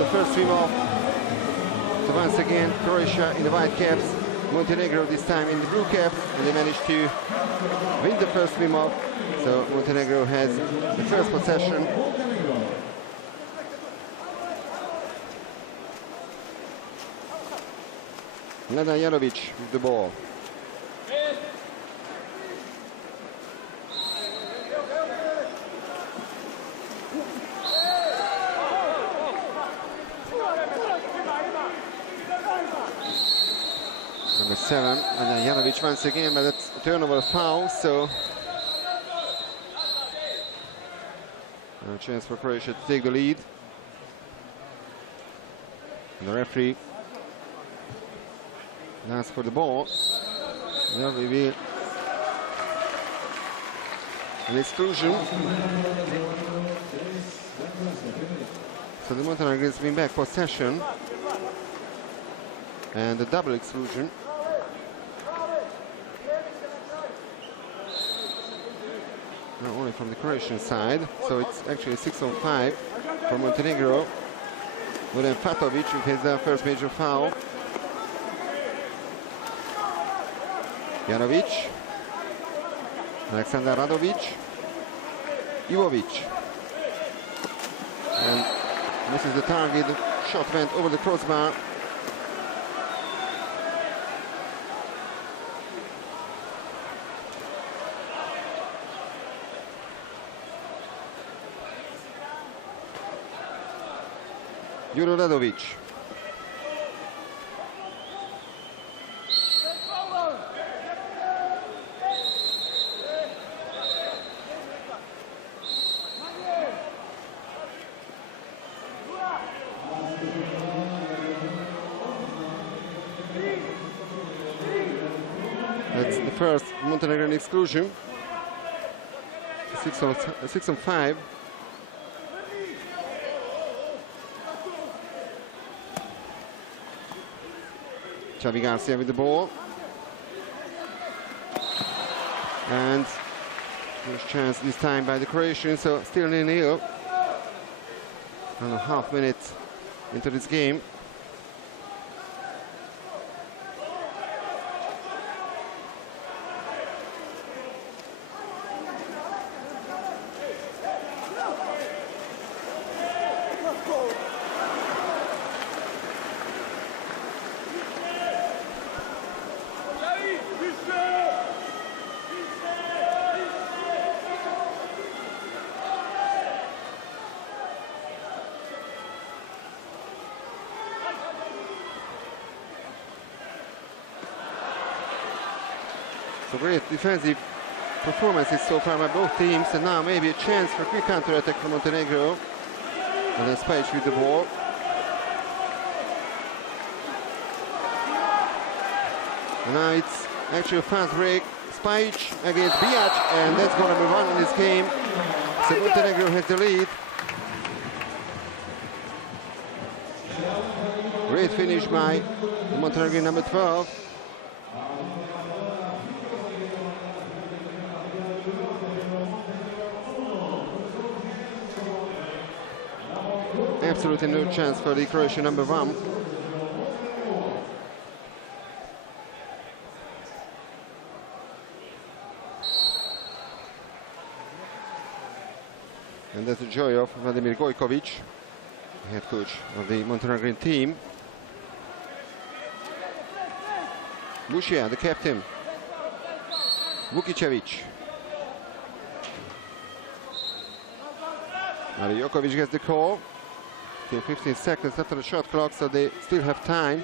the first swim off. So once again, Croatia in the white caps, Montenegro this time in the blue caps, and they managed to win the first swim off. So Montenegro has the first possession. Nada Janovic with the ball. Number 7, and Janovic once again, but that's a turnover foul, so no chance for Croatia to take the lead. And the referee asks for the ball. There will be an exclusion. So the Montenegrins win back possession. And the double exclusion. Not only from the Croatian side, so it's actually 6-on-5 for Montenegro. But then Fatovic with his first major foul. Janovic, Aleksandar Radovic, Ivovic. And this is the target. The shot went over the crossbar. Juro Radovic. That's the first Montenegrin exclusion. 6-on-5. Xavi Garcia with the ball. And there's a chance this time by the Croatians, so still 0-0. 1.5 minutes into this game. So great defensive performances so far by both teams, and now maybe a chance for a quick counter-attack from Montenegro. And then Spajic with the ball. And now it's actually a fast break. Spajic against Bijac, and that's going to be one in this game. So Montenegro has the lead. Great finish by Montenegro number 12. Absolutely no chance for the Croatian number 1. And that's the joy of Vladimir Gojkovic, head coach of the Montenegrin team. Lucia, the captain. Vukicevic. Mario Jokovic gets the call. 15 seconds after the shot clock, so they still have time.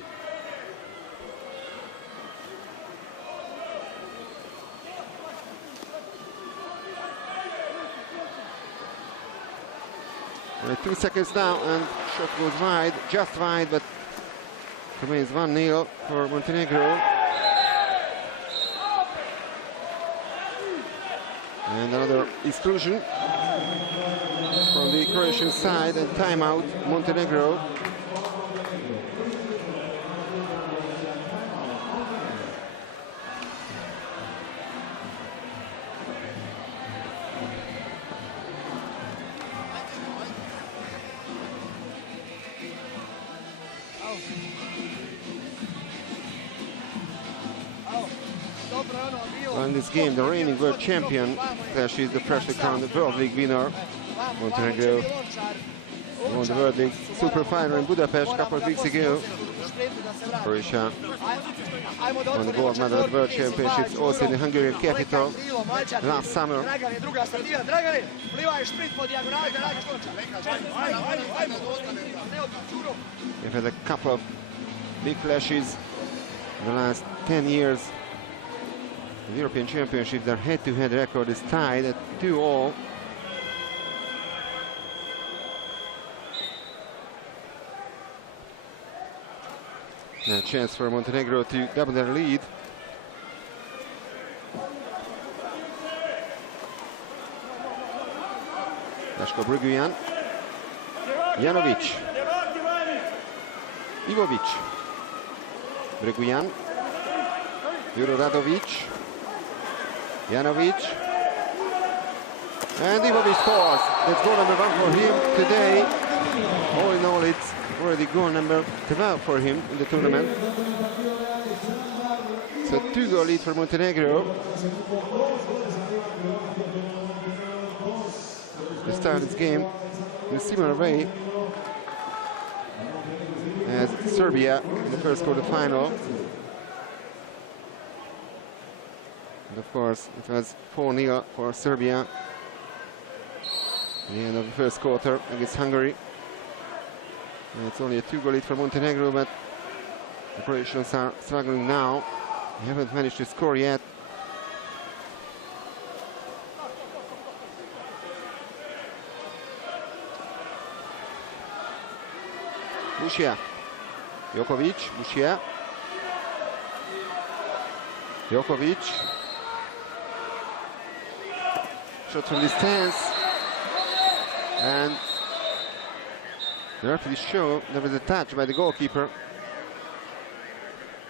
Only 2 seconds now, and shot goes wide, just wide, but remains 1-0 for Montenegro. And another exclusion from the Croatian side, and timeout Montenegro. in this game, the reigning world champion, she's the freshly crowned World League winner. Montenegro won the World League Super Final in Budapest a couple of weeks ago. Croatia won the gold medal at the World Championships, also in the Hungarian capital last summer. They've had a couple of big flashes in the last 10 years. The European Championship, their head-to-head record is tied at 2-all. Now a chance for Montenegro to double their lead. Daško Brgujan, Janovic, Ivovic, Brgujan, Juro Radovic, Janovic, and Ivovic scores. That's goal number 1 for him today. All in all, it's already goal number 12 for him in the tournament. So 2-goal lead for Montenegro. They start this game in a similar way as Serbia in the first quarter-final. And of course, it was 4-0 for Serbia at the end of the first quarter against Hungary. And it's only a 2-goal lead for Montenegro, but the Croatians are struggling now. They haven't managed to score yet. Bušija, Jokovic, Bušija, Jokovic, shot from distance, and the referee show there was a touch by the goalkeeper,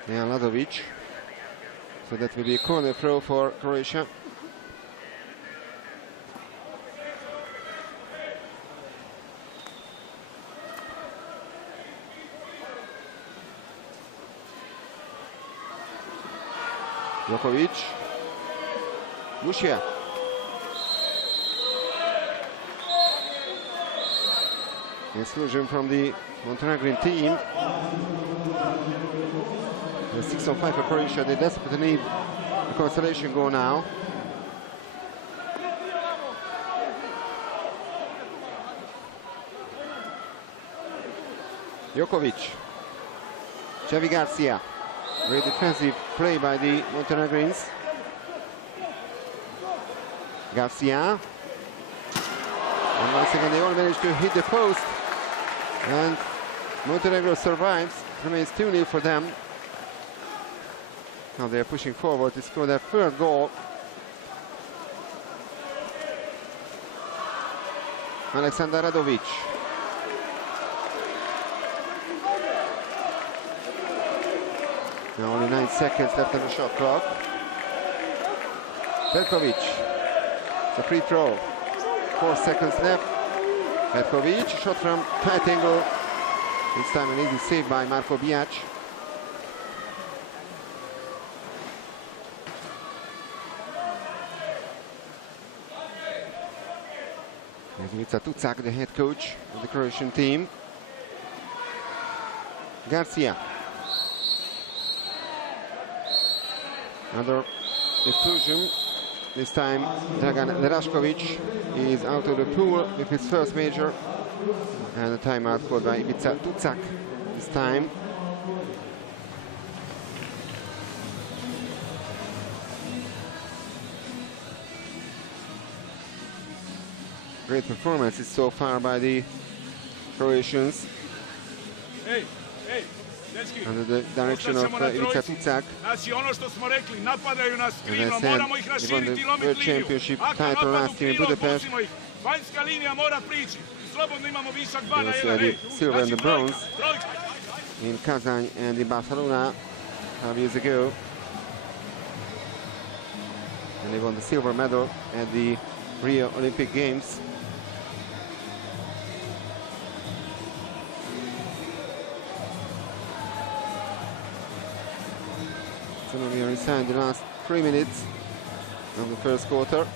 Ladovic, so that will be a corner throw for Croatia. Jokovic, Bušija, exclusion from the Montenegrin team. The 6-on-5 for Croatia. They desperately need a consolation goal now. Jokovic, Xavi Garcia. Very defensive play by the Montenegrins. Garcia. And once again, they all managed to hit the post. And Montenegro survives. Remains 2-0 for them. Now they're pushing forward to score their third goal. Aleksandar Radovic. Now only 9 seconds left on the shot clock. Perkovic. It's a free throw. 4 seconds left. Perkovic, shot from tight angle. This time an easy save by Marko Bijac. There's Ivica Tucak, the head coach of the Croatian team. Garcia. Another exclusion. This time Dragan Lerašković is out of the pool with his first major. And a timeout called by Ivica Tucak this time. Great performances so far by the Croatians. Under the direction of Ivica Tucak. And I said, they won the World Championship title last year in Budapest. They also had the silver and the bronze in Kazan and in Barcelona 5 years ago. And they won the silver medal at the Rio Olympic Games. So we are inside the last 3 minutes in the first quarter.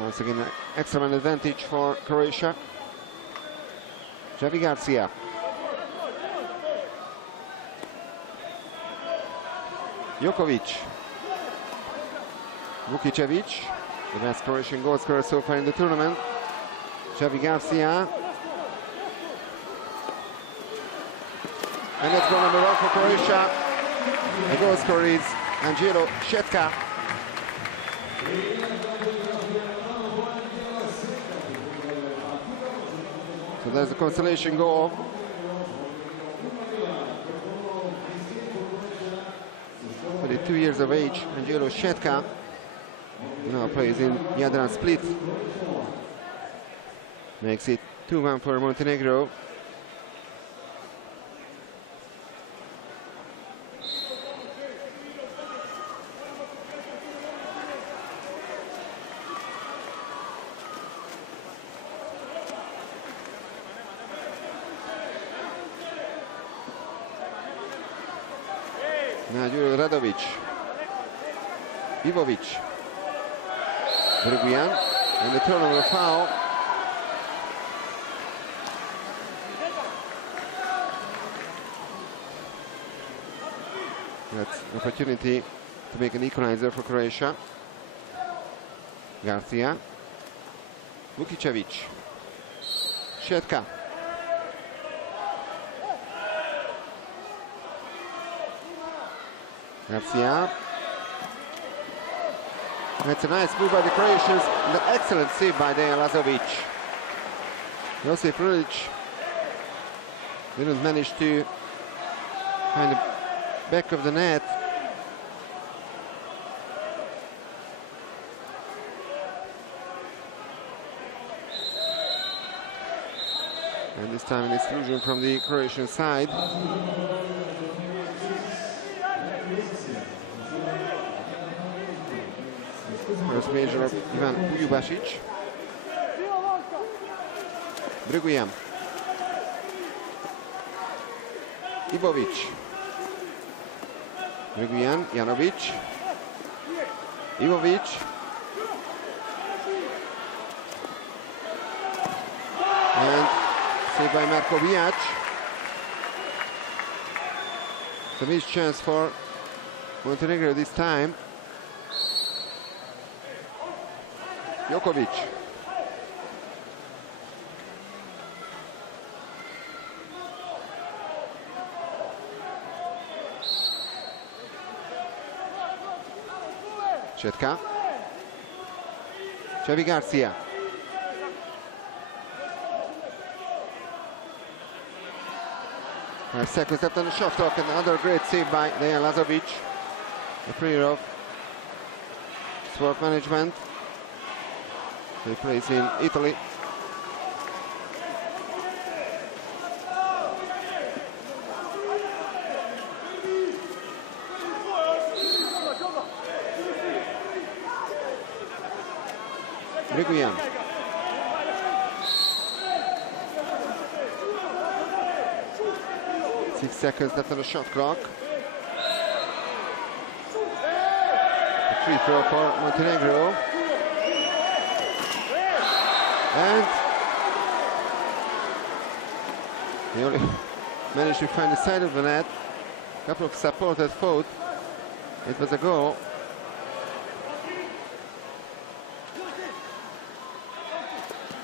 Once again, an excellent advantage for Croatia. Javi Garcia. Jokovic. Vukicevic, the best Croatian goal scorer so far in the tournament. Javi Garcia. And that's goal number 1 for Croatia. The goal scorer is Angelo Shetka. So there's the consolation goal. For the 2 years of age, Angelo Shetka now plays in Jadran Split. Makes it 2-1 for Montenegro. Now Juro Radovic, Ivovic, Berguian, and the turnover foul. That's an opportunity to make an equalizer for Croatia. Garcia, Vukicevic, Shetka. Garcia. That's a nice move by the Croatians, and an excellent save by Dejan Lazovic. Josip Rulic didn't manage to find the back of the net. And this time an exclusion from the Croatian side. First major of Ivan Ljubasic. Berguian. Ivovic. Berguian, Janovic. Ivovic. And saved by Marko Bijac. It's a missed chance for Montenegro this time. Jokovic. Shetka. Javi Garcia. 5 seconds left on the shot clock, and another great save by Dejan Lazovic. The player of sport management. He plays in Italy. Berguian. Six seconds left on the shot clock. The free throw for Montenegro. And he only managed to find the side of the net. A couple of supported foot. It was a goal.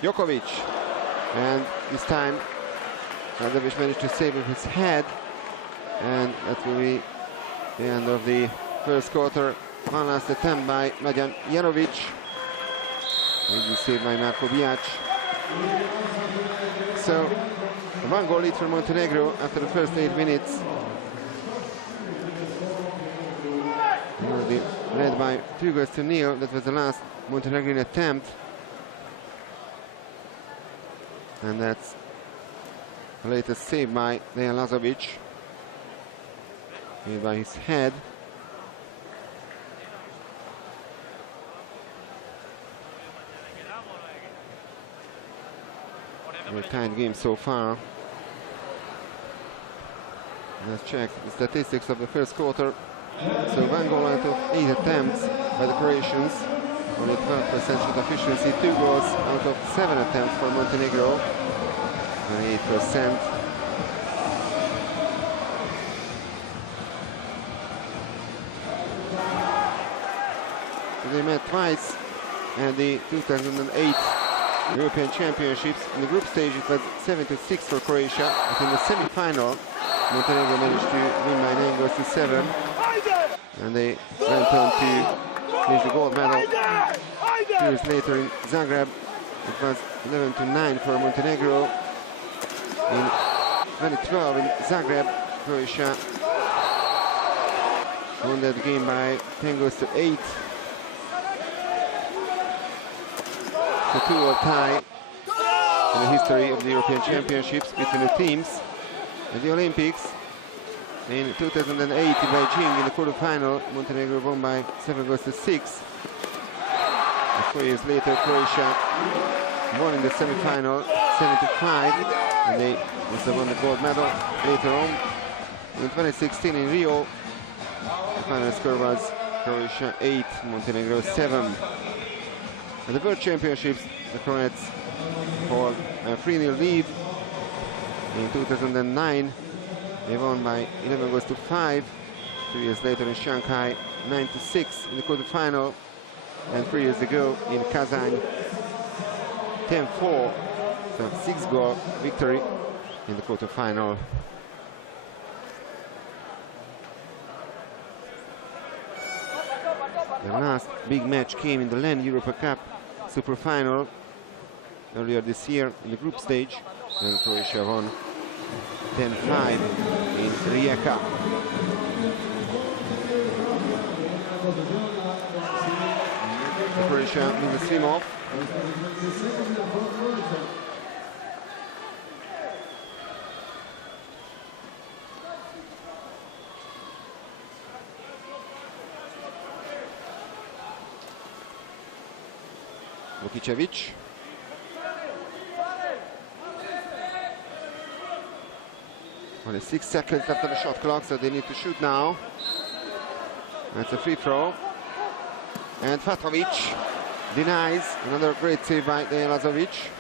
Jokovic. And this time Radovic managed to save with his head. And that will be the end of the first quarter. One last attempt by Mladen Janovic. Easy save by Marko Bijac. So, a 1-goal lead for Montenegro after the first 8 minutes. Already led by 2-0. That was the last Montenegrin attempt. And that's the latest save by Dejan Lazovic. Made by his head. A tight game so far. Let's check the statistics of the first quarter. So 1 goal out of 8 attempts by the Croatians, only 12% shot efficiency. 2 goals out of 7 attempts for Montenegro, 28%. So they met twice at the 2008 European Championships. In the group stage it was 7-6 for Croatia, but in the semi-final Montenegro managed to win by 9 goals to 7, and they went on to finish the gold medal. 2 years later in Zagreb it was 11-9 for Montenegro. In 2012 in Zagreb, Croatia won that game by 10 goals to 8. The 2-all tie in the history of the European Championships between the teams. At the Olympics in 2008 in Beijing, in the quarterfinal, Montenegro won by 7 goals to 6. And 4 years later, Croatia won in the semi-final 7-5, and they also won the gold medal later on. In 2016 in Rio, the final score was Croatia 8, Montenegro 7. At the World Championships, the Croats hold a 3-0 lead. In 2009, they won by 11 goals to 5. 2 years later in Shanghai, 9-6 in the quarterfinal. And 3 years ago in Kazan, 10-4. So 6-goal victory in the quarterfinal. The last big match came in the LAN Europa Cup Super Final earlier this year in the group stage, and Croatia won 10-5 in Rijeka. Croatia in the swim off. Vukicevic. Only 6 seconds after the shot clock, so they need to shoot now. That's a free throw. And Fatrovic denies. Another great save by Dejan Lazovic.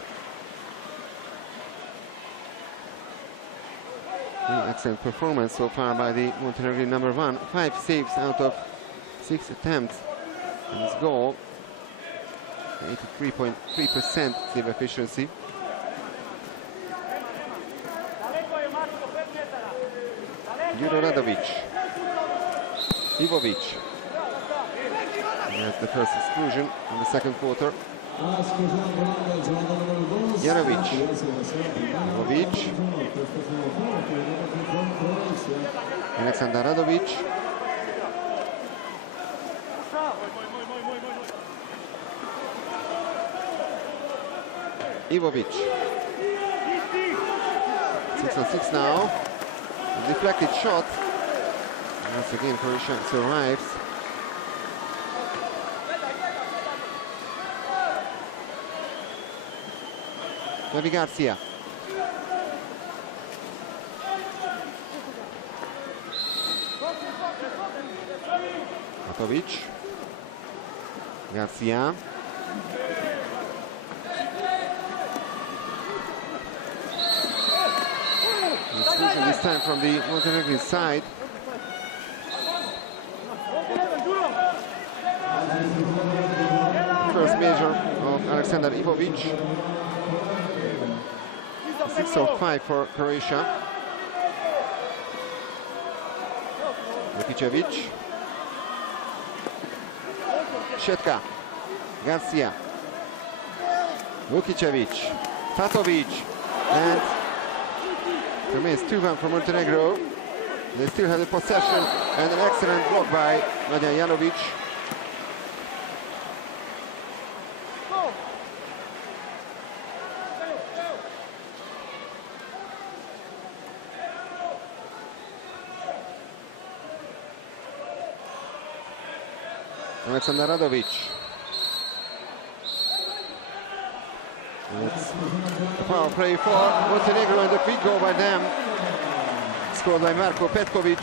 Excellent performance so far by the Montenegrin number 1. 5 saves out of 6 attempts in this goal. 83.3% save efficiency. Juro Radovic. Ivovic. And that's the first exclusion in the second quarter. Jarovic. Ivovic. Aleksandar Radovic. Ivovic. 6-on-6 now. A deflected shot. And once again, Croatia survives. Javi Garcia. Matovic. Garcia. Exclusion this time from the Montenegrin side. First measure of Aleksandar Ivovic. 6 of 5 for Croatia. Vukicevic. Shetka. Garcia. Vukicevic. Tatovic. And remains 2-1 for Montenegro. They still have the possession, and an excellent block by Mladen Janovic. Aleksandar Radovic. It's a power play for Montenegro, and a quick goal by them. Scored by Marko Petkovic,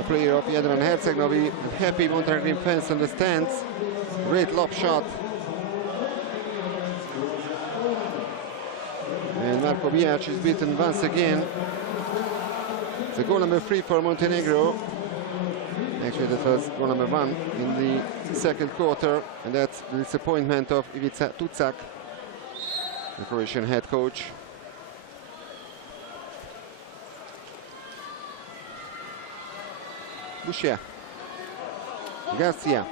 a player of Jadran Herceg-Novi. Happy Montenegrin fans on the stands. Great lob shot. And Marko Bijac is beaten once again. It's a goal number 3 for Montenegro. Actually, that was goal number 1 in the second quarter, and that's the disappointment of Ivica Tucak, the Croatian head coach. Bushia, Garcia,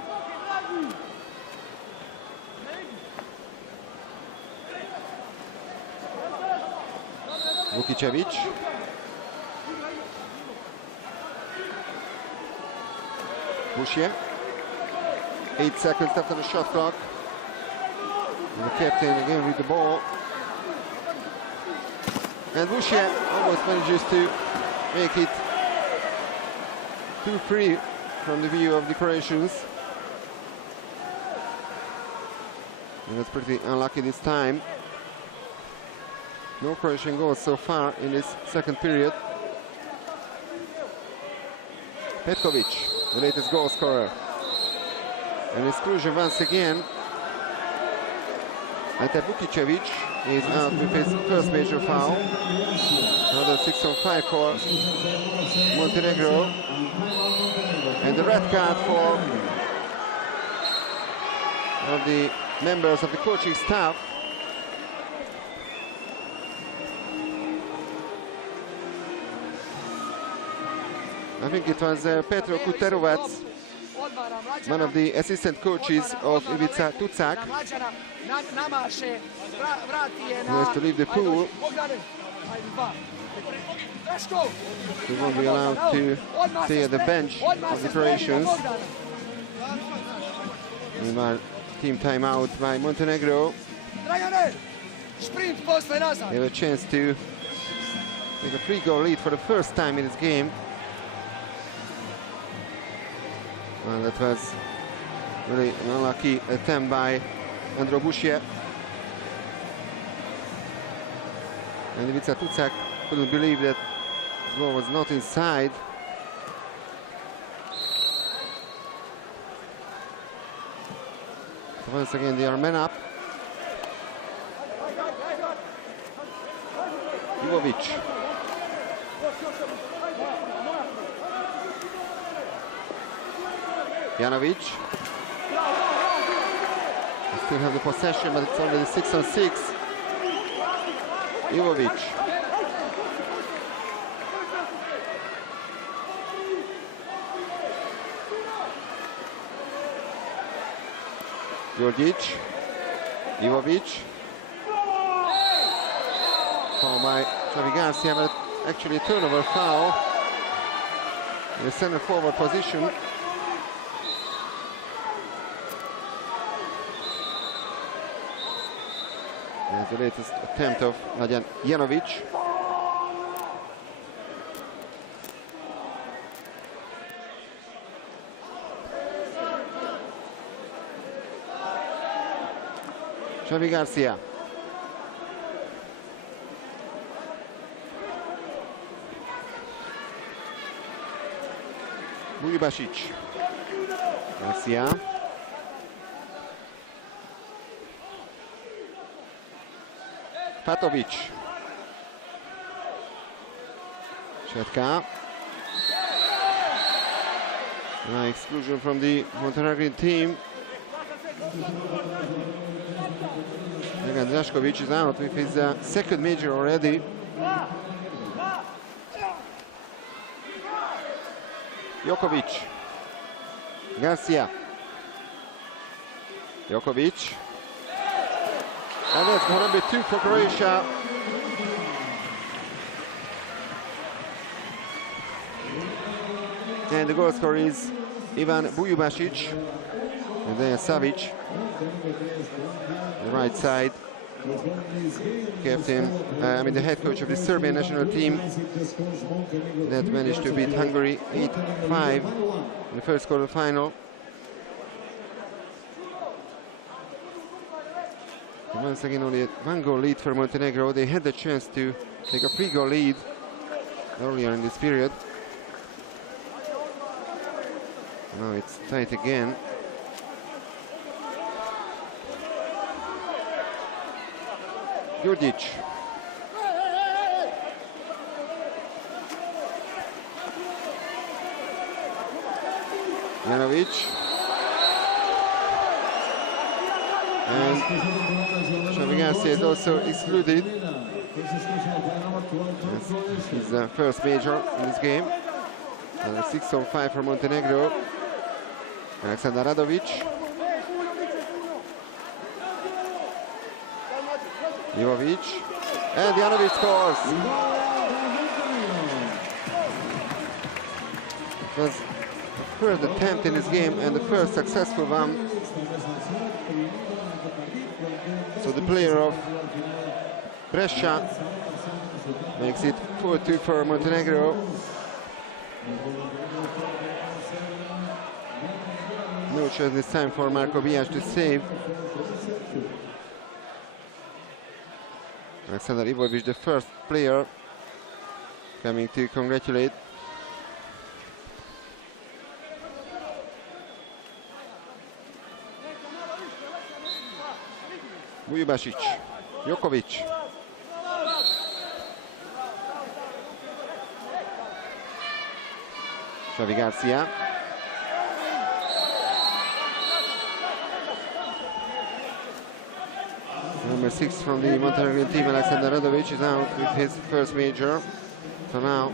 Vukicevic, Bushia, 8 seconds after the shot clock, and the captain again with the ball, and Bushia almost manages to make it too free from the view of the Croatians. And that's pretty unlucky this time. No Croatian goals so far in this second period. Petkovic, the latest goal scorer. And exclusion once again. Ante Vukicevic is out with his first major foul. Another 6-on-5 for Montenegro. And the red card for one of the members of the coaching staff. I think it was Petro Kuterovac, one of the assistant coaches of Ivica Tucak, who has to leave the pool. He won't be allowed to stay at the bench of the Croatians. Meanwhile, team timeout by Montenegro. They have a chance to take a 3-goal lead for the first time in this game. Well, that was really an unlucky attempt by Andro Bushia. And Ivica Tucak couldn't believe that the ball was not inside. So once again, they are men up. Ivovic. Janovic. They still have the possession, but it's already 6-on-6. Ivovic. Georgic. Ivovic. Foul by Xavi Garcia, but actually a turnover foul in the center forward position. The latest attempt of Mladen Janovic. Xavi Garcia. Bujbasic. Garcia. Patovic. Shetka. An exclusion from the Montenegrin team. Dragan Draškovic is out with his second major already. Jokovic. Garcia. Jokovic. And that's goal number 2 for Croatia. And the goal scorer is Ivan Bujbasic. And then Savic, the right side. Captain, the head coach of the Serbian national team that managed to beat Hungary 8-5 in the first quarter-final. Once again, only a 1-goal lead for Montenegro. They had the chance to take a 3-goal lead earlier in this period. Now it's tight again. Jurdic. Janovic. And Xavi Garcia is also excluded. His first major in this game. 6-5 for Montenegro. Alexander Radovic. Ivovic. And Janovic scores. It was the first attempt in this game and the first successful one. So the player of Brescia makes it 4-2 for Montenegro. No chance this time for Marko Bijac to save. Alexander Ivovic, the first player coming to congratulate. Bujubasic, Jokovic. Xavi Garcia. Number 6 from the Montenegrin team, Alexander Radovic, is out with his first major. So now,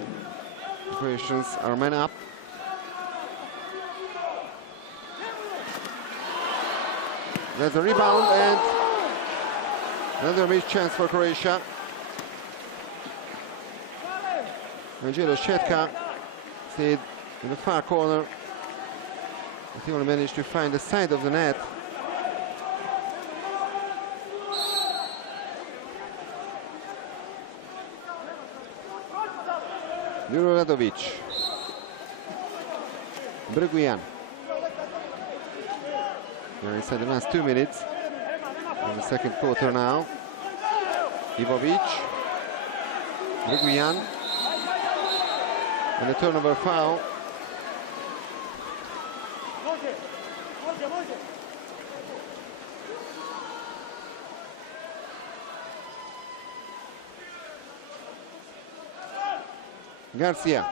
the Croatians are men up. There's a rebound and another missed chance for Croatia. Angelo Shetka stayed in the far corner, but he only managed to find the side of the net. Juro Radovic. Brguian. We're inside the last 2 minutes in the second quarter now. Ivovic. Brguian. And a turnover foul. Garcia.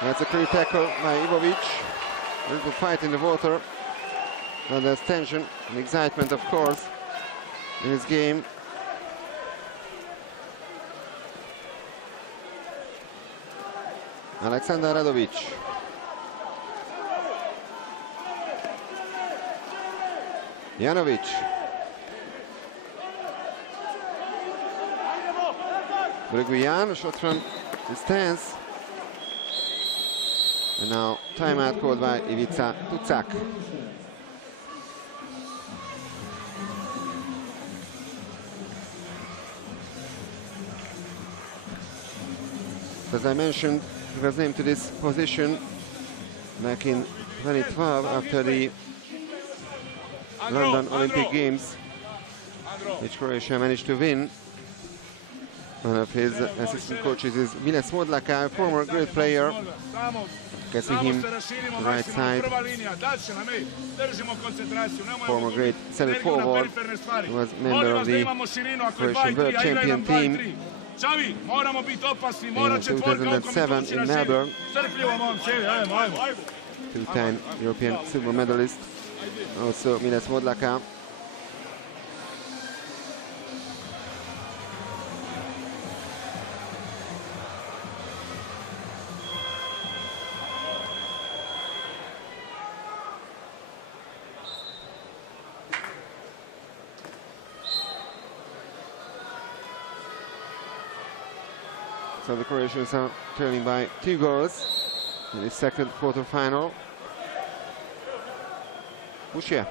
That's a clear tackle by Ivovic. A little fight in the water. Now there's tension and excitement, of course, in this game. Alexander Radovic. Janovic. Brguian, shot from distance. And now timeout called by Ivica Tucak. As I mentioned, he was named to this position back in 2012 after the London Olympic Games, which Croatia managed to win. One of his assistant coaches is Mile Smodlaka, a former great player. You can see him on the right side. Former great center forward. He was member of the Croatian World Champion team in 2007 in Melbourne. Two-time European silver medalist. Also Mile Smodlaka. So the Croatians are trailing by 2 goals in the second quarter-final. Bushia.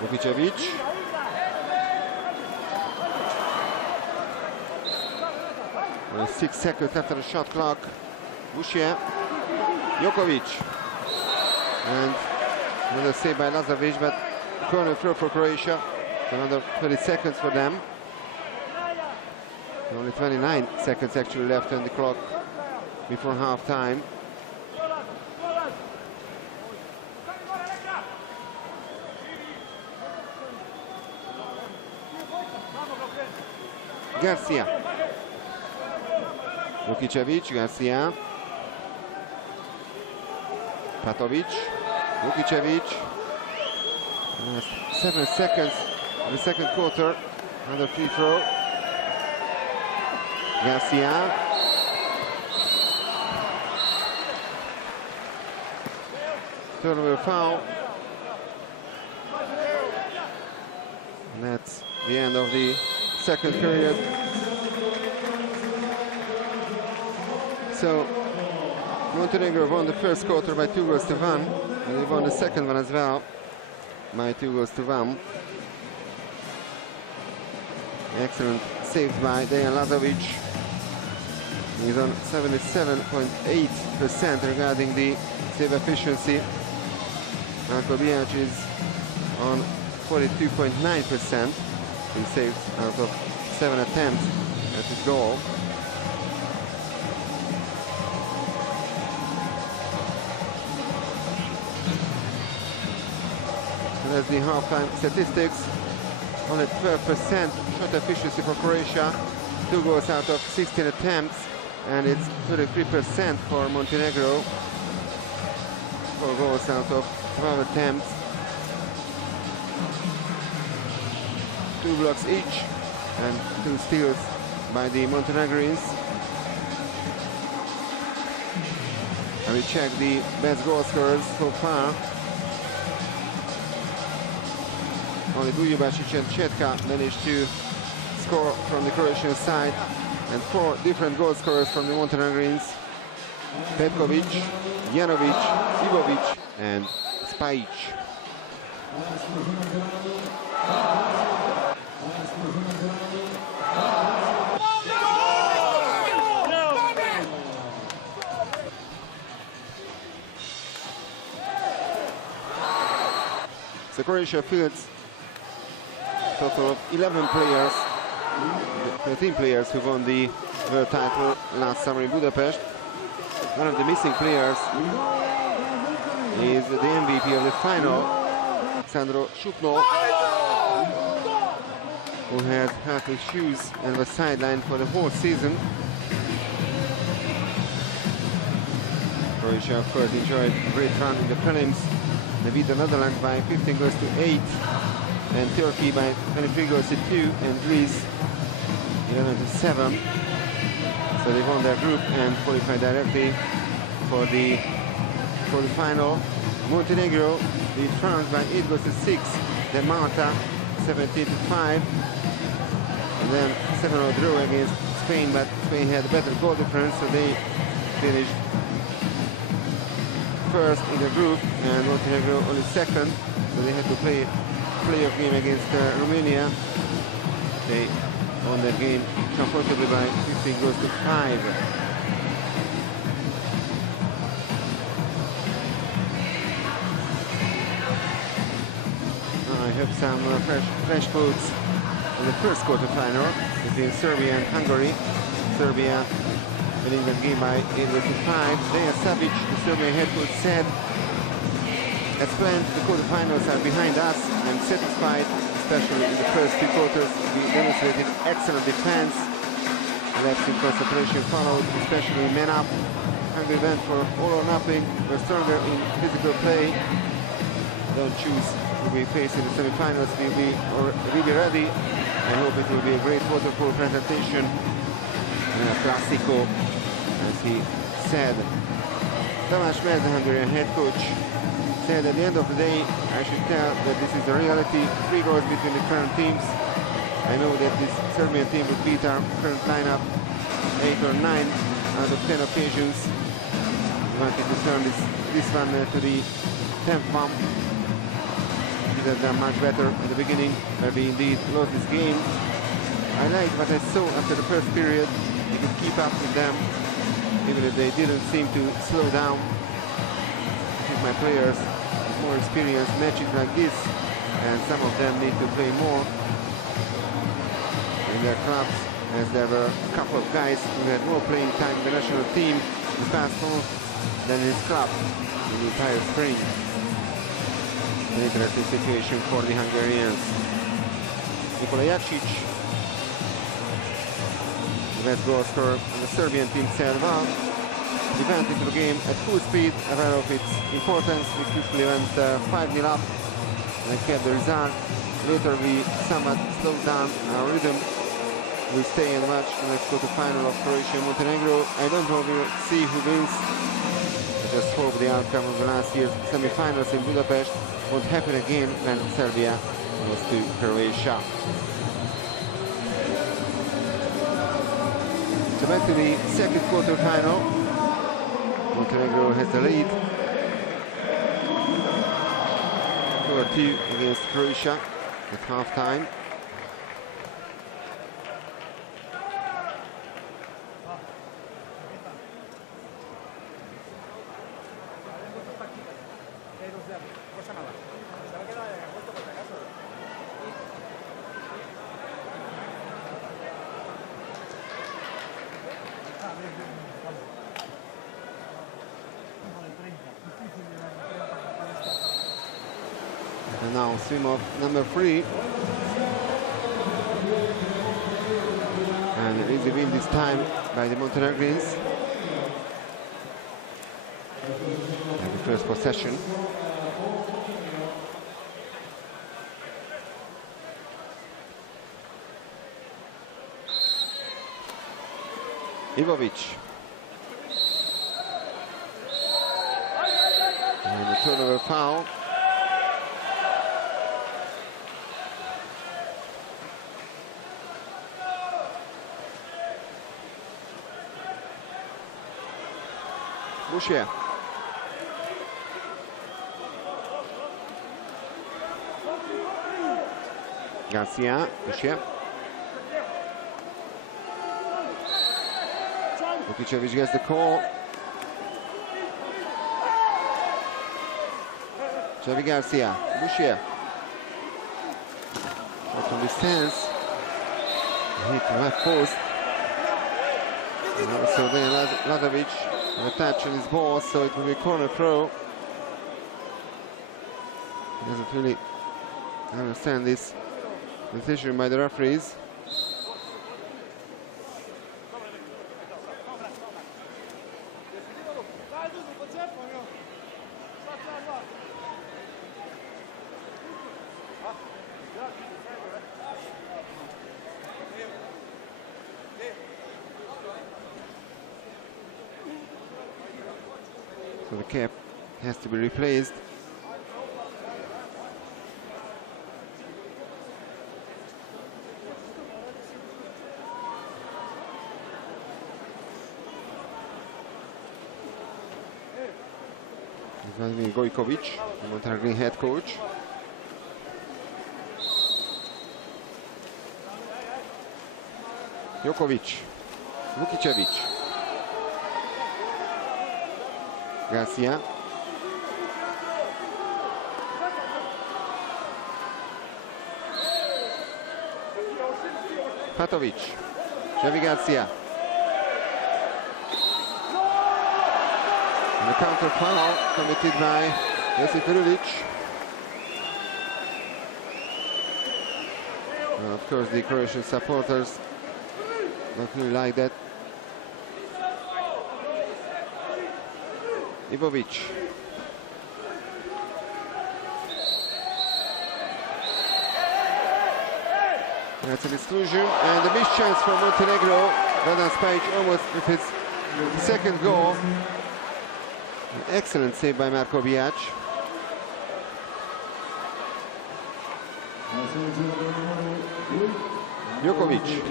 Vukicevic. With 6 seconds after the shot clock. Boucher. Jokovic. And another save by Lazovic, but corner throw for Croatia. Another 20 seconds for them. Only 29 seconds actually left on the clock before half time. Garcia. Vukicevic, Garcia. Patovic. Vukicevic. 7 seconds of the second quarter. Another free throw. Garcia. Turnover foul. And that's the end of the second period. So Montenegro won the first quarter by 2-1, and they won the second one as well by 2-1. Excellent save by Dejan Lazovic. He's on 77.8% regarding the save efficiency. Marko Bijac is on 42.9%. He saved out of 7 attempts at his goal. So that's the halftime statistics. Only 12% shot efficiency for Croatia. 2 goals out of 16 attempts. And it's 33% for Montenegro. 4 goals out of 12 attempts. 2 blocks each and 2 steals by the Montenegrins. And we check the best goal scorers so far. Only Bujubasic and Chetka managed to score from the Croatian side, and 4 different goal scorers from the Montenegrins: Petkovic, Janovic, Ivovic and Spajic. So Croatia fields a total of 11 players, 13 players who won the world title last summer in Budapest. One of the missing players is the MVP of the final, Sandro Šupno, who had hurt his shoes and was sidelined for the whole season. Croatia, of course, enjoyed a great run in the prelims. They beat the Netherlands by 15 goals to 8, and Turkey by 23 goals to 2, and Greece 11 to 7. So they won their group and qualified directly for the final. Montenegro beat France by 8 goals to 6. Then Malta 17 to 5, and then 7-0 draw against Spain, but Spain had a better goal difference, so they finished first in the group, and Montenegro only second, so they had to play a playoff game against Romania. They won that game comfortably by 15 goals to 5. I have some fresh quotes in the first quarterfinal between Serbia and Hungary. Serbia winning the game by 8 goals to 5. Dejan Savic, the Serbian head coach, said, "As planned, the quarterfinals are behind us. I'm satisfied, especially in the first 2 quarters. We demonstrated excellent defense. Lapse in concentration followed, especially man up. Hungary went for all or nothing. We're stronger in physical play. Don't choose who we face in the semifinals. We'll be ready. I hope it will be a great waterpolo presentation. Classico," as he said. Tamás Mert, the Hungarian head coach, said, "At the end of the day, I should tell that this is the reality. 3 goals between the current teams. I know that this Serbian team would beat our current lineup 8 or 9 out of 10 occasions. We wanted to turn this one to the 10th one. could have done much better at the beginning, maybe indeed lost this game. I liked what I saw after the first period. He could keep up with them, even if they didn't seem to slow down. I think my players with more experience matches like this, and some of them need to play more in their clubs, as there were a couple of guys who had more playing time in the national team in the past month than his club in the entire spring. An interesting situation for the Hungarians. Nikola Jacic, the best goal scorer on the Serbian team, said, well, we went into the game at full speed, aware of its importance. We quickly went 5-0 up and kept the result. Later we somewhat slowed down our rhythm. We stay in the match, and let's go to final of Croatia and Montenegro. I don't know, we'll see who wins. I just hope the outcome of the last year's semi-finals in Budapest won't happen again when Serbia goes to Croatia. So back to the second quarter-final. Montenegro has the lead. 4-2 against Croatia at half-time. And now swim off number 3. And an easy win this time by the Montenegrins. And the first possession. Ivovic. And the turnover foul. Boucher. Garcia, Boucher. Vukicevic gets the call. Xavi Garcia, Boucher. Shot from distance. Hit left post. And also then Lazovic a touch on his ball, so it will be a corner throw. He doesn't really understand this decision by the referees. So the cap has to be replaced. Vladimir Gojkovic, the Montenegrin head coach. Jokovic, Vukicevic. Garcia. Patovic. Xavi Garcia. And a counter foul committed by Josip Irulic. Well, of course, the Croatian supporters don't really like that. Ivovic. That's an exclusion and a missed chance for Montenegro. Radan Spajic almost with his second goal. An excellent save by Marko Bijac. Jokovic.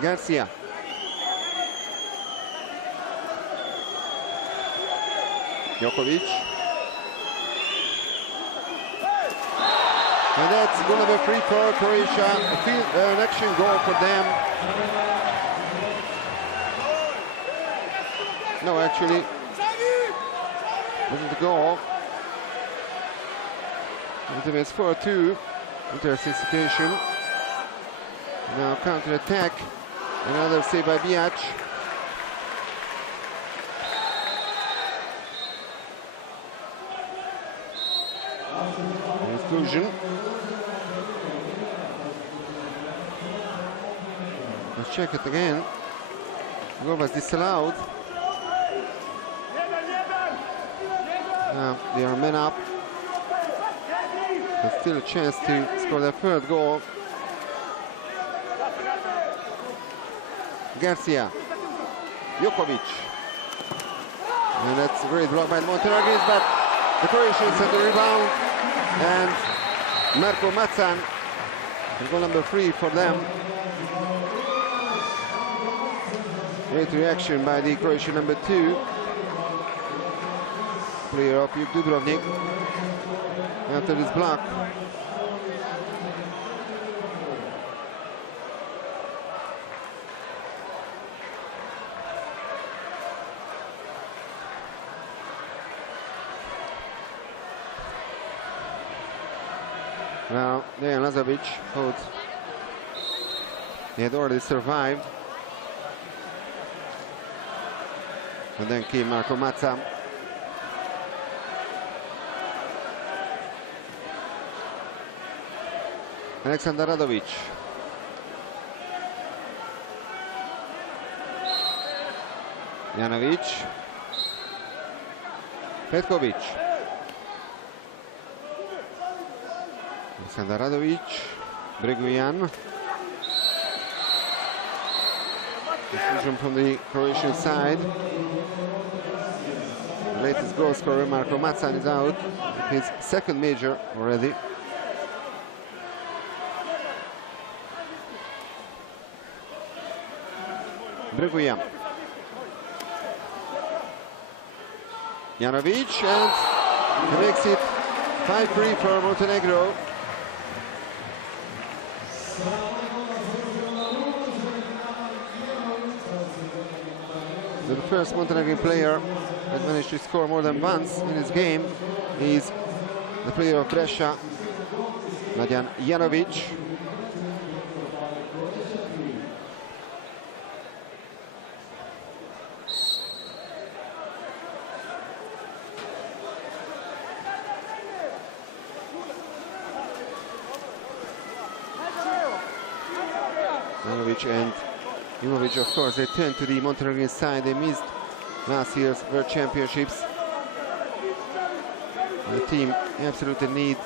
Garcia. Jokovic. And that's going to be free for Croatia. An action goal for them. No, actually, wasn't a goal. It was 4-2. Interesting situation. Now counter attack. Another save by Biac. Exclusion. Let's check it again. The goal was disallowed. Now they are men up. There's still a chance to score their third goal. Garcia, Jokovic, and that's a great block by Montenegro, but the Croatians had the rebound, and Marko Macan, goal number 3 for them. Great reaction by the Croatian number 2, player of Dubrovnik, after this block. Now, Dejan Lazovic thought he had already survived. And then came Marko Macan. Aleksandar Radovic. Janovic. Petkovic. Aleksandar Radovic. Breguian. Decision from the Croatian side. The latest goal scorer Marko Macan is out. His second major already. Breguian. Janovic, and he makes it 5-3 for Montenegro. So the first Montenegrin player that managed to score more than once in his game is the player of Brescia, Mladen Janovic. And Imovic, of course, they turned to the Montenegrin side. They missed last year's World Championships. And the team absolutely needs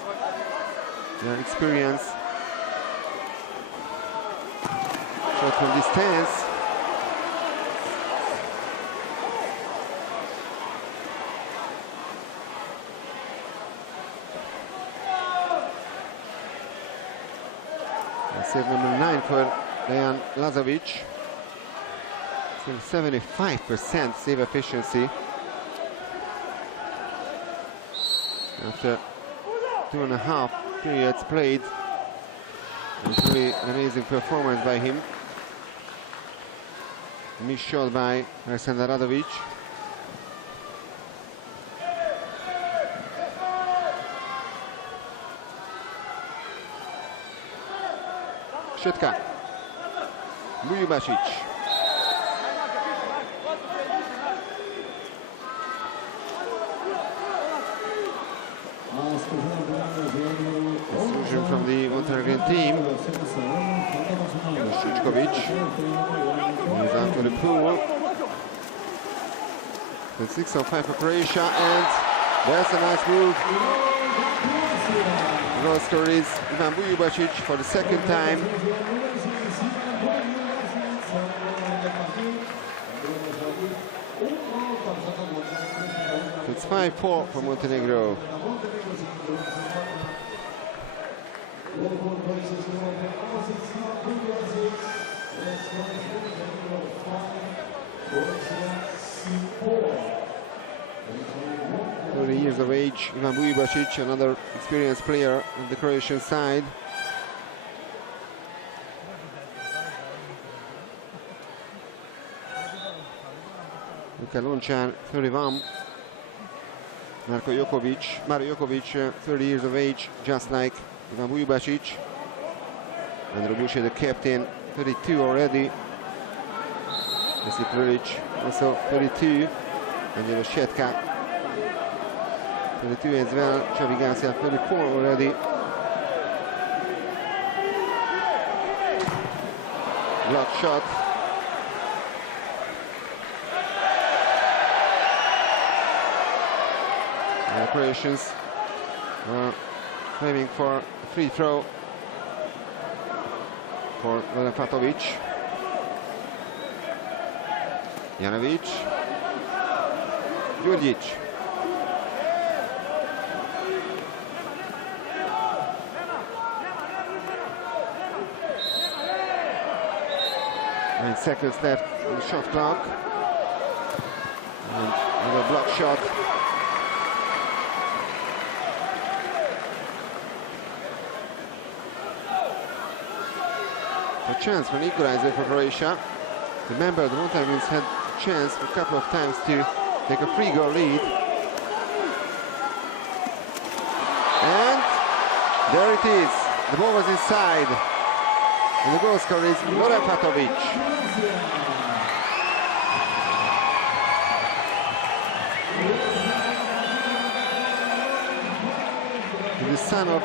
their experience. Shot from distance. And save number 9 for Dejan Lazovic. Still 75% save efficiency after 2.5 periods played. It's really an amazing performance by him. Missed shot by Aleksandar Radovic. Šetka. Bujubasic. Exclusion from the Montenegrin team. Šučkovic. He's out to the pool. The 6-5 for Croatia, and that's a nice move. The goal scorer is Ivan Bujubasic for the second time. It's 5-4 for Montenegro. 30 years of age, Ivan Bujbašić, another experienced player on the Croatian side. Luka Lončar, 31. Mario Jokovic, 30 years of age, just like Ivan Bujbašić. And Robuše, the captain, 32 already. Josip Prilic, also 32. Angelo Shetka, 32 as well. Xavi Garcia, 34 already. Block shot. And the Croatians are aiming for a free throw for Fatovic. Janovic. Đurđić. Nine seconds left on the shot clock. And another block shot. A chance for an equalizer for Croatia. Remember, the Montenegrins had a chance a couple of times to take a free goal lead. And there it is. The ball was inside. And the goal scorer is Fatovic. The son of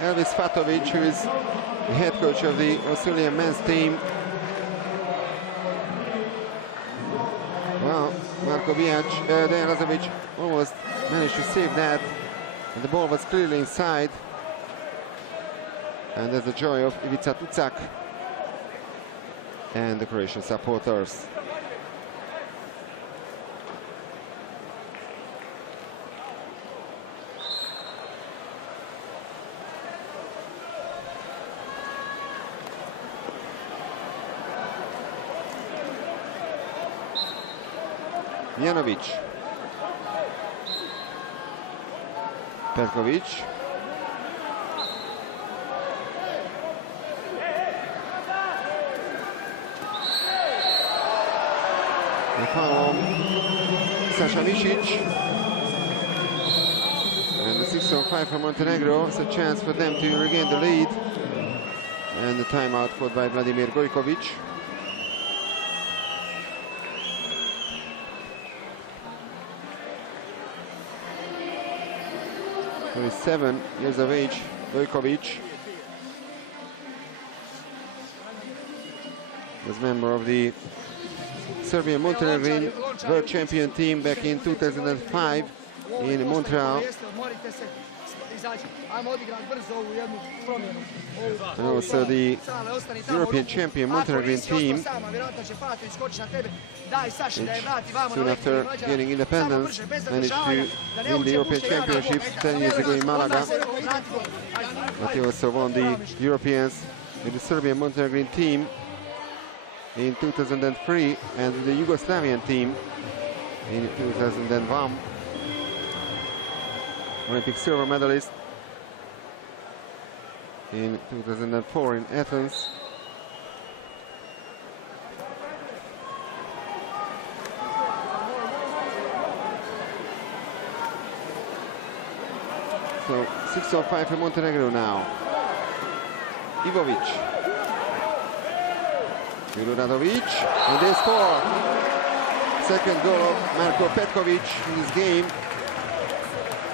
Elvis Fatovic, who is the head coach of the Australian men's team. Well, Marko Dejan Lazovic almost managed to save that, and the ball was clearly inside. And that's the joy of Ivica Tucak and the Croatian supporters. Janovic, Petkovic, Sasha Micic, and the 6-on-5 from Montenegro. It's a chance for them to regain the lead, and the timeout fought by Vladimir Gojkovic. He's 7 years of age, Gojkovic. Was member of the Serbian Montenegrin world champion team back in 2005 in Montreal. And also the European champion Montenegrin team, which soon after gaining independence managed to win the European Championships 10 years ago in Malaga. But he also won the Europeans with the Serbian Montenegrin team in 2003 and the Yugoslavian team in 2001. Olympic silver medalist in 2004 in Athens. So 6-on-5 for Montenegro now. Ivovic. Radovic, and they score. Second goal of Marko Petkovic in this game.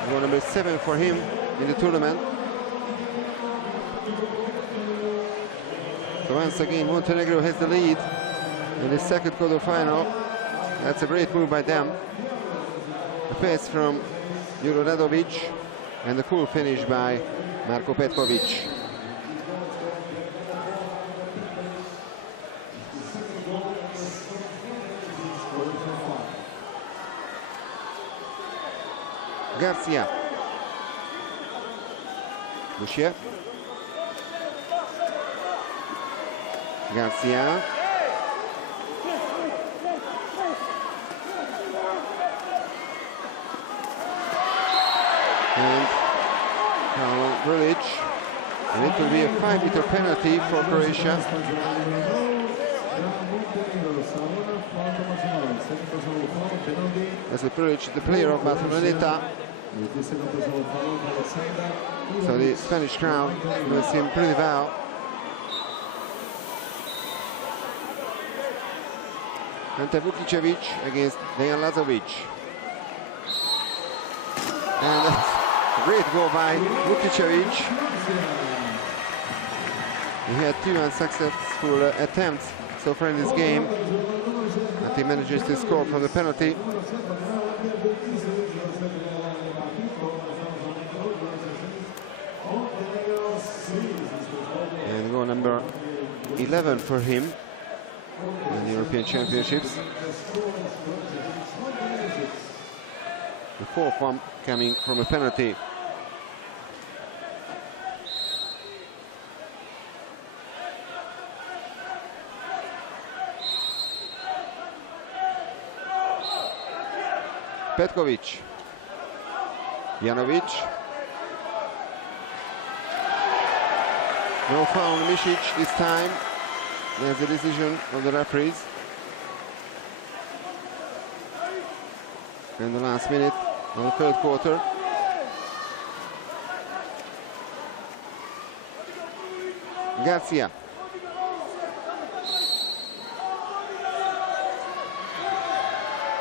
Goal number 7 for him in the tournament. So once again, Montenegro has the lead in the second quarterfinal. That's a great move by them. A pass from Juro Radovic and the cool finish by Marko Petkovic. Garcia. Boucher. Garcia. and Brulic, and it will be a 5-meter penalty for Croatia. As a Brulic, the player of Barcelona. So the Spanish crowd knows him pretty well. Ante Vukicevic against Dejan Lazovic. And that's a great goal by Vukicevic. He had 2 unsuccessful attempts so far in this game, but he manages to score from the penalty. And goal number 11 for him in the European Championships. The 4th one coming from a penalty. Petkovic, Janovic. No foul on Misic this time. There's a decision of the referees. In the last minute of the 3rd quarter. Garcia.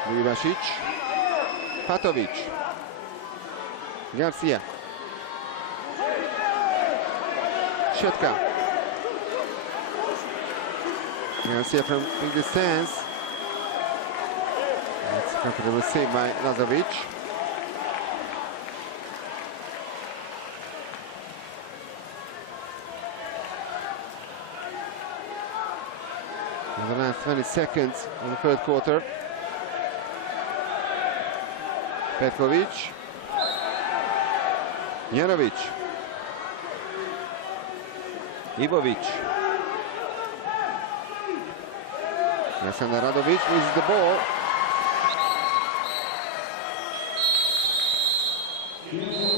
Milivasic. Patovic. Garcia. Shetka. Garcia from big distance. That's a comfortable save by Lazovic. In the last 20 seconds of the 3rd quarter. Petkovic. Janovic. Ivovic. Alexander Radovic loses the ball.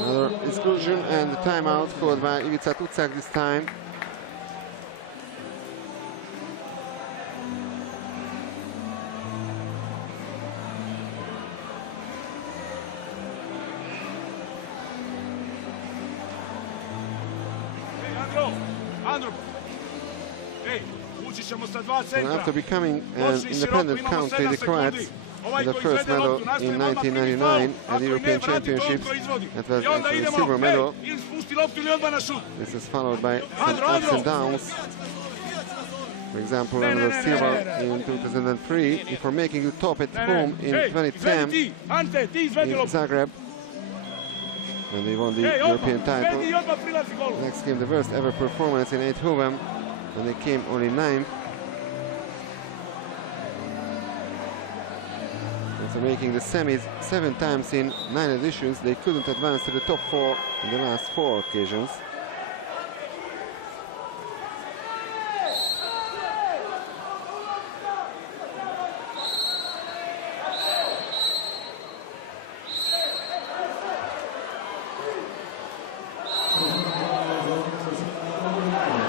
Another exclusion and the timeout called by Ivica Tucak this time. And after becoming an independent country, the Croats had the first medal in 1999 at the European Championships. That was actually a silver medal. This is followed by some ups and downs. For example, another silver in 2003 before making the top at home in 2010 in Zagreb, when they won the European title. Next came the worst ever performance in Eindhoven, when they came only 9th. So making the semis 7 times in 9 editions, they couldn't advance to the top 4 in the last 4 occasions.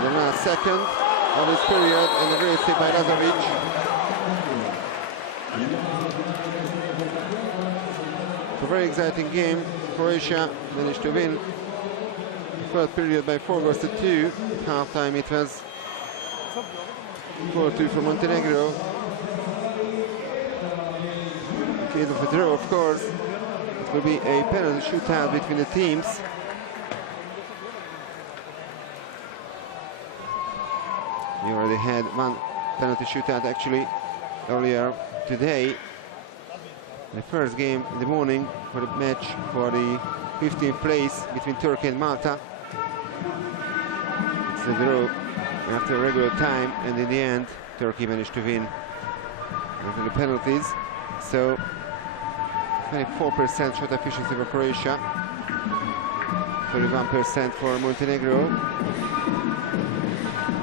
The last second of this period, and a great save by Lazovic. A very exciting game. Croatia managed to win the 3rd period by 4 goals to 2. At halftime it was 4-2 for Montenegro. In case of a draw, of course, it will be a penalty shootout between the teams. We already had one penalty shootout actually earlier today. The first game in the morning for the match for the 15th place between Turkey and Malta. It's a draw after regular time, and in the end Turkey managed to win with the penalties. So 24% shot efficiency for Croatia, 31% for Montenegro.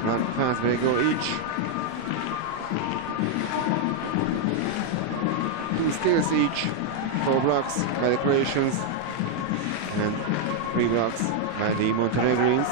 One fast break goal each. 2 steals each, 4 blocks by the Croatians. And 3 blocks by the Montenegrins.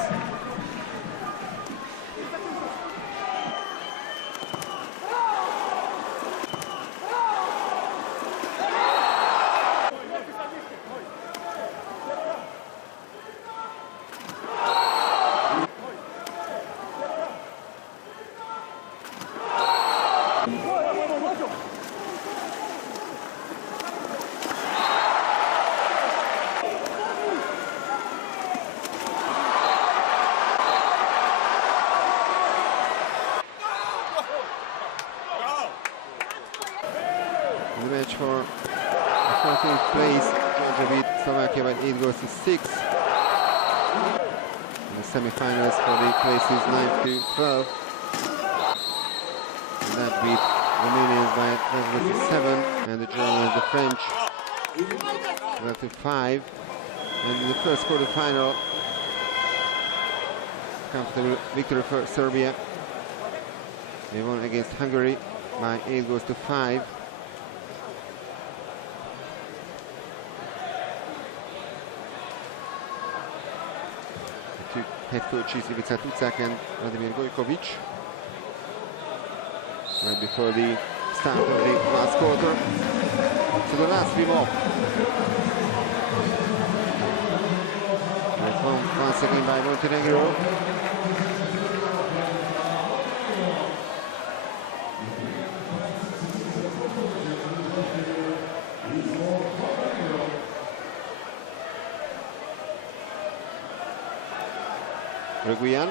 The match for the 14th place, Georgia beat Slovakia by 8 goals to 6. In the semi-finals for the places 9 to 12. And that beat Romanians by 12 goals to 7, and the Germans, the French, 12 to 5. And in the first quarter-final, comfortable victory for Serbia. They won against Hungary by 8 goals to 5. Head coaches Ivica Tucak and Vladimir Gojkovic. Right before the start of the last quarter. So the last remote. Once again by Montenegro. Reguian.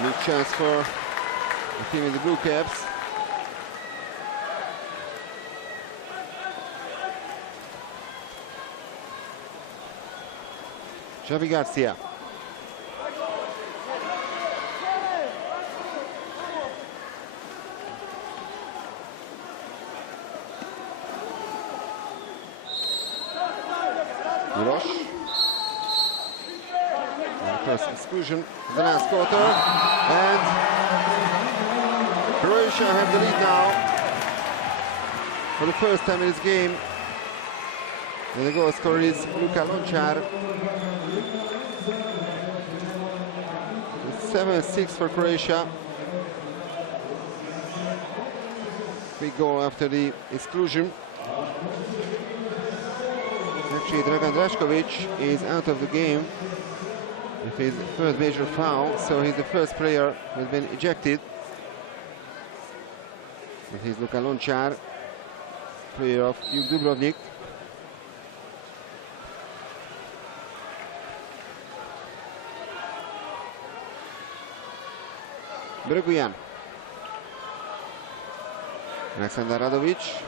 New chance for the team in the blue caps. Xavi Garcia. Miloš. First exclusion of the last quarter, and Croatia have the lead now for the first time in this game. And the goal scorer is Luka Lončar. 7-6 for Croatia. Big goal after the exclusion. Actually, Dragan Drašković is out of the game with his first major foul, so he's the first player who has been ejected. This is Luka Lončar, player of Juk Dubrovnik. Breguian. Aleksandar Radović.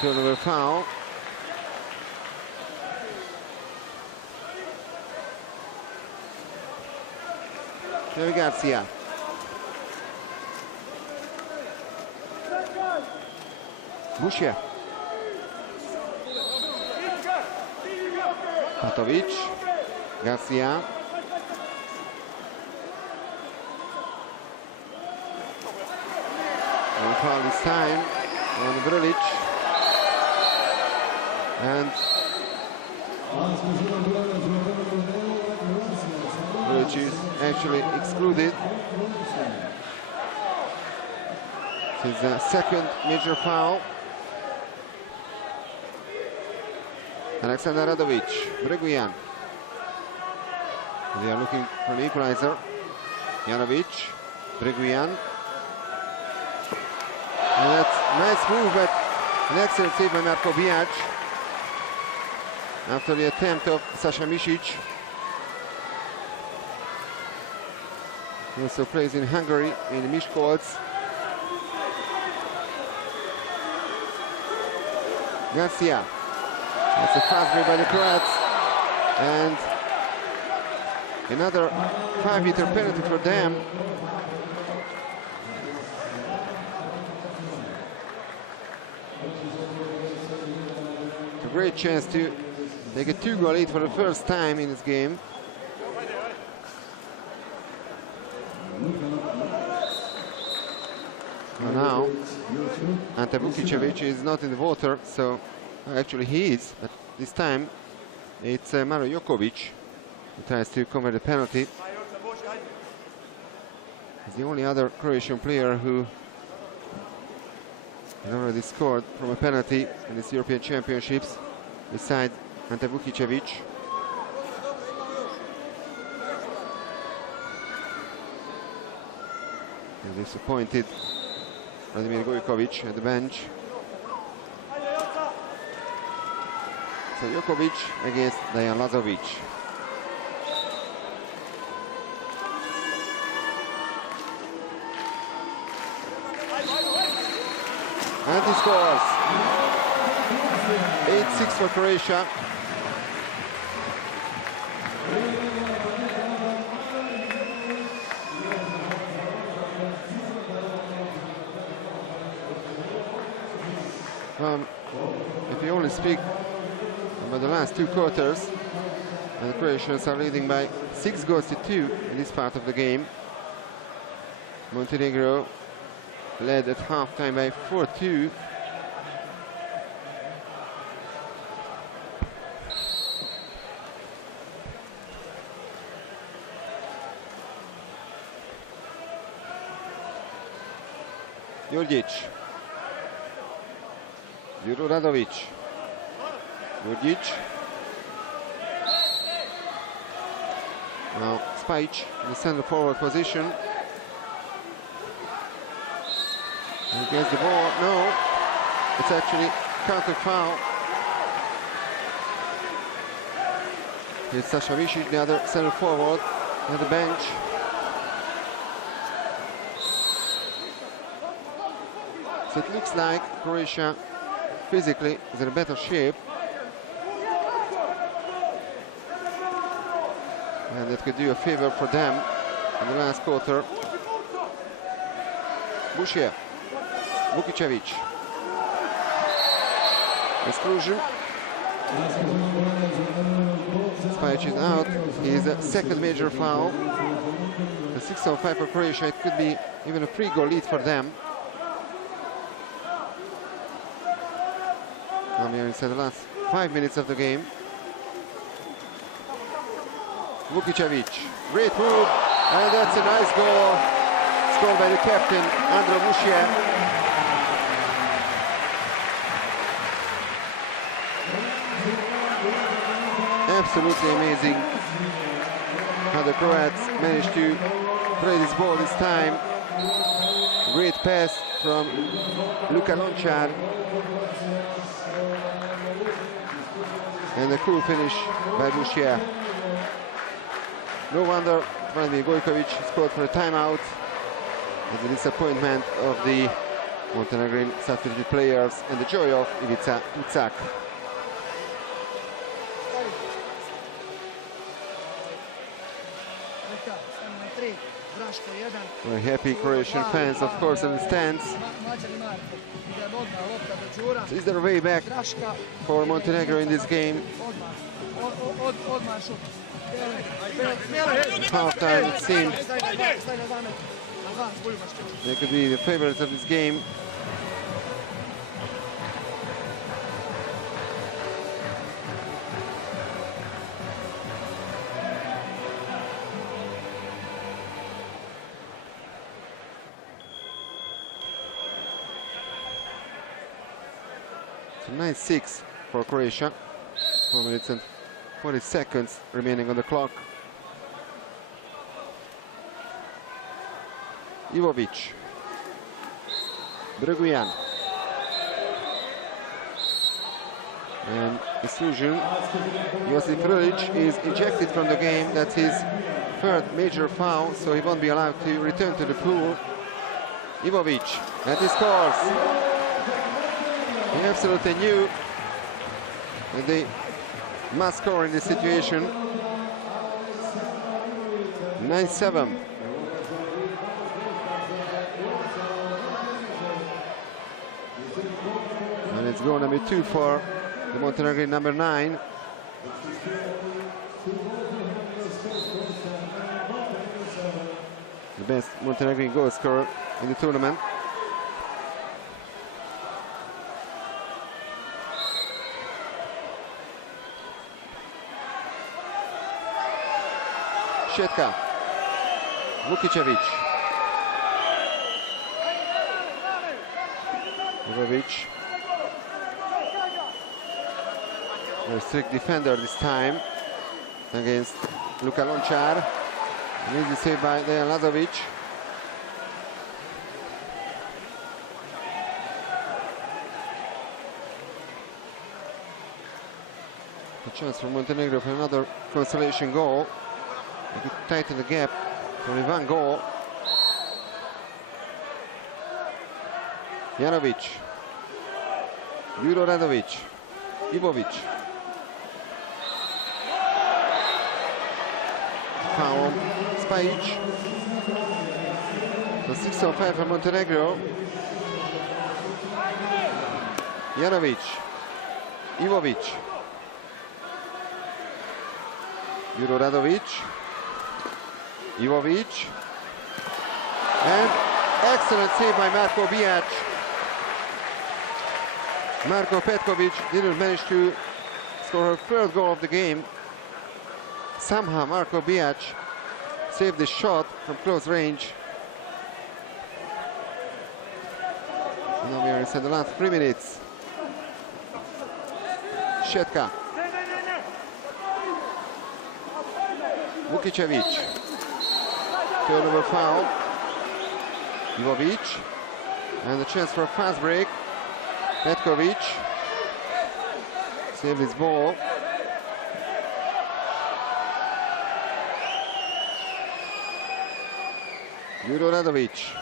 Turnover foul. Xavi Garcia. Bušje. Patović. Garcia. And foul this time on Brlić. And which is actually excluded. His second major foul. Aleksandar Radović, Breguian. They are looking for an equalizer. Janovic, Breguian. And that's a nice move, but an excellent save by Marko Bijac after the attempt of Sasha Misic. He also plays in Hungary, in Miskolc. Garcia. That's a fast break by the Croats. And another 5-meter penalty for them. A great chance to Take a 2-goal lead for the first time in this game. And now Ante Vukicevic is not in the water, so actually he is, but this time it's Maro Jokovic who tries to convert the penalty. He's the only other Croatian player who has already scored from a penalty in these European Championships, besides Ante Vukicevic. And disappointed Vladimir Gojkovic at the bench. So Jokovic against Dejan Lazovic. And he scores. 8-6 for Croatia. If you only speak about the last 2 quarters, and the Croatians are leading by 6-2 in this part of the game. Montenegro led at halftime by 4-2. Jurjic. Juro Radovic. Jurjic. Now Spajic in the center forward position. He gets the ball. No, it's actually counter foul. Here's Sasha Micic, the other center forward, at the bench. So it looks like Croatia physically is in a better shape. And that could do a favor for them in the last quarter. Bushia. Vukicevic. Exclusion. Spajic is out. His second major foul. The 6-5 for Croatia. It could be even a 3-goal lead for them. Now here inside the last 5 minutes of the game. Vukicevic. Great move. And that's a nice goal. Scored by the captain, Andro Bushia. Absolutely amazing how the Croats managed to play this ball this time. Great pass from Luka Lončar. And a cool finish by Bushia. No wonder Vladimir Gojkovic scored for a timeout. And the disappointment of the Montenegrin substitute players and the joy of Ivica Tucak. Very happy Croatian fans, of course, in the stands. So is there a way back for Montenegro in this game? Half-time, it seems. They could be the favorites of this game. So 9-6 for Croatia. 4 minutes and 40 seconds remaining on the clock. Ivovic. Brgujan. And exclusion. Josip Rlic is ejected from the game. That's his third major foul, so he won't be allowed to return to the pool. Ivovic. And he scores. He absolutely knew that they must score in this situation. 9-7. And it's goal number 2 for the Montenegrin number 9. The best Montenegrin goal scorer in the tournament. Shetka, Vukicevic, Ivovic, a strict defender this time against Luka Lončar. An easy save by Dejan Lazovic. A chance for Montenegro for another consolation goal. They could tighten the gap for only one goal. Janovic, Juro Radovic, Ivovic. Foul, Spajic. So 6-5 for Montenegro. Janovic, Ivovic, Juro Radovic, Ivovic, and excellent save by Marko Bijac. Marko Petkovic didn't manage to score her third goal of the game. Somehow Marko Bijac saved the shot from close range. Now we are inside the last 3 minutes. Shetka, Vukicevic, turnover foul, Ivovic, and a chance for a fast break. Petkovic saved his ball. Juro Radovic.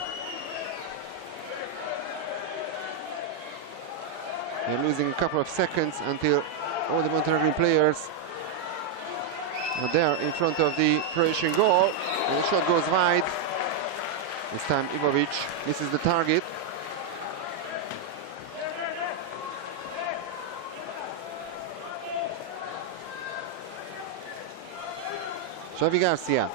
They're losing a couple of seconds until all the Montenegrin players are there in front of the Croatian goal. And the shot goes wide. This time Ivovic misses the target. Xavi Garcia.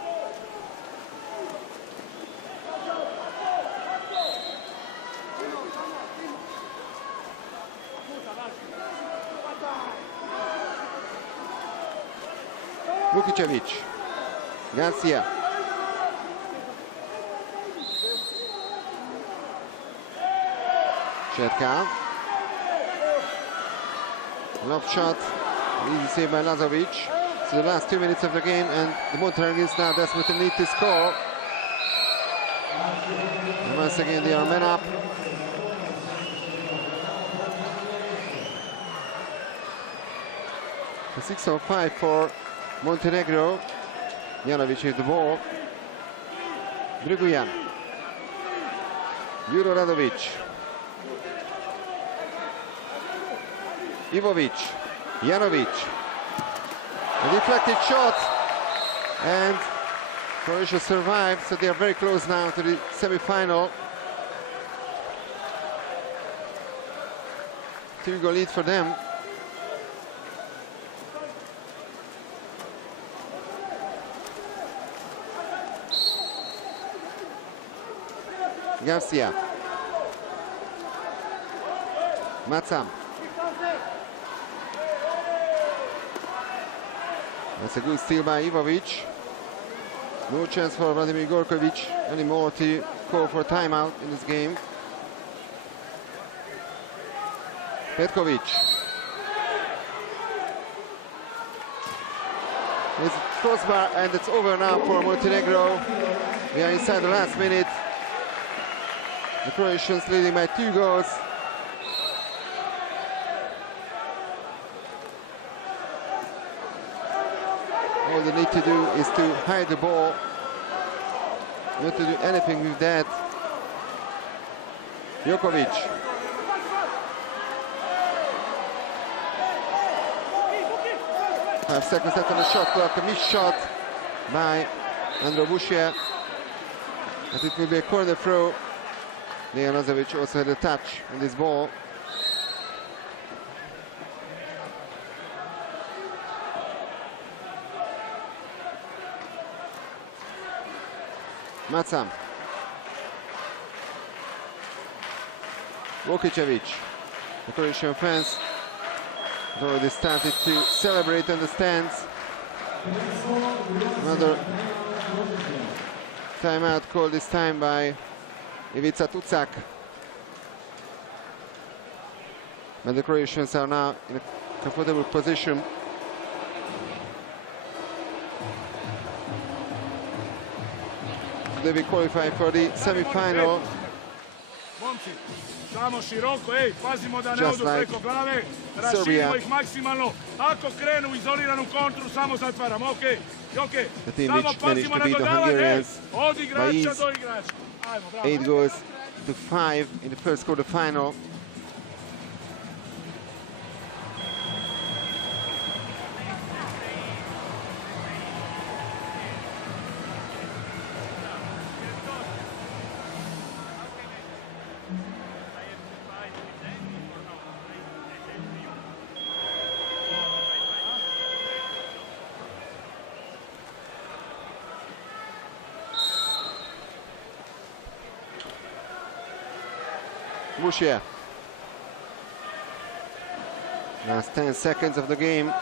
Vukicevic, Garcia, Shetka, lob shot, easy save by Lazovic. So the last 2 minutes of the game, and the Montenegrins now desperately need to score. And once again they are men up. The 6-5 for Montenegro. Janovic with the ball. Drigujan. Juro Radovic. Ivovic. Janovic. A deflected shot. And Croatia survived, so they are very close now to the semi-final. 2-goal lead for them. Garcia, Matsam. That's a good steal by Ivovic. No chance for Vladimir Gorkovic anymore to call for a timeout in this game. Petkovic. It's crossbar, and it's over now for Montenegro. We are inside the last minute. The Croatians leading by 2 goals. All they need to do is to hide the ball, not to do anything with that. Jokovic. 5 seconds left on the shot clock. A missed shot by Andro Bushia. And it will be a corner throw. Dejan Lazovic also had a touch on this ball. Macam. Vukicevic. The Croatian fans have already started to celebrate on the stands. Another timeout called this time by Ivica Tucak. But the Croatians are now in a comfortable position. They will qualify for the semi-final. Samo široko, pazimo da ne odu preko glave, raširimo ih maksimalno. Ako krenu izoliranu kontru, samo zatvaramo, okej. Samo pazimo na dodavanje, od igrača do igrača. 8 goals to 5 in the first quarter final. Vušija. Last 10 seconds of the game.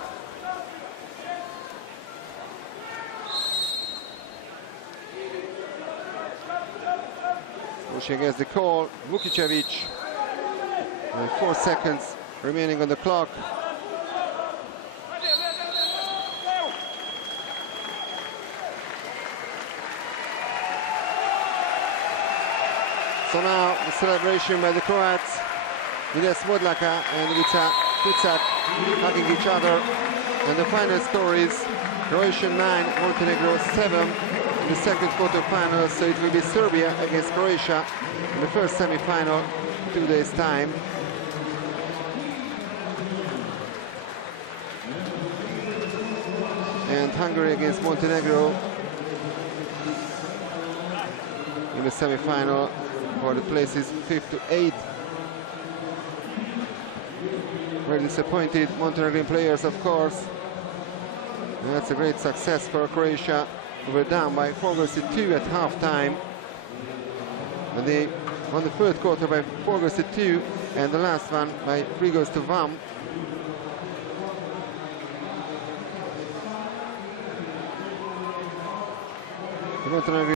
Vušija gets the call. Vukicevic. And 4 seconds remaining on the clock. So now the celebration by the Croats, Ines Modlaka and Ivica Tucak hugging each other. And the final score is Croatia 9, Montenegro 7 in the second quarter final. So it will be Serbia against Croatia in the first semi-final in 2 days' time. And Hungary against Montenegro in the semi-final for the places 5th to 8th. Very disappointed Montenegrin players, of course. And that's a great success for Croatia, who were down by 4 goals to 2 at half-time. And they won the third quarter by 4 goals to 2, and the last one by 3 goals to 1. The Montenegrin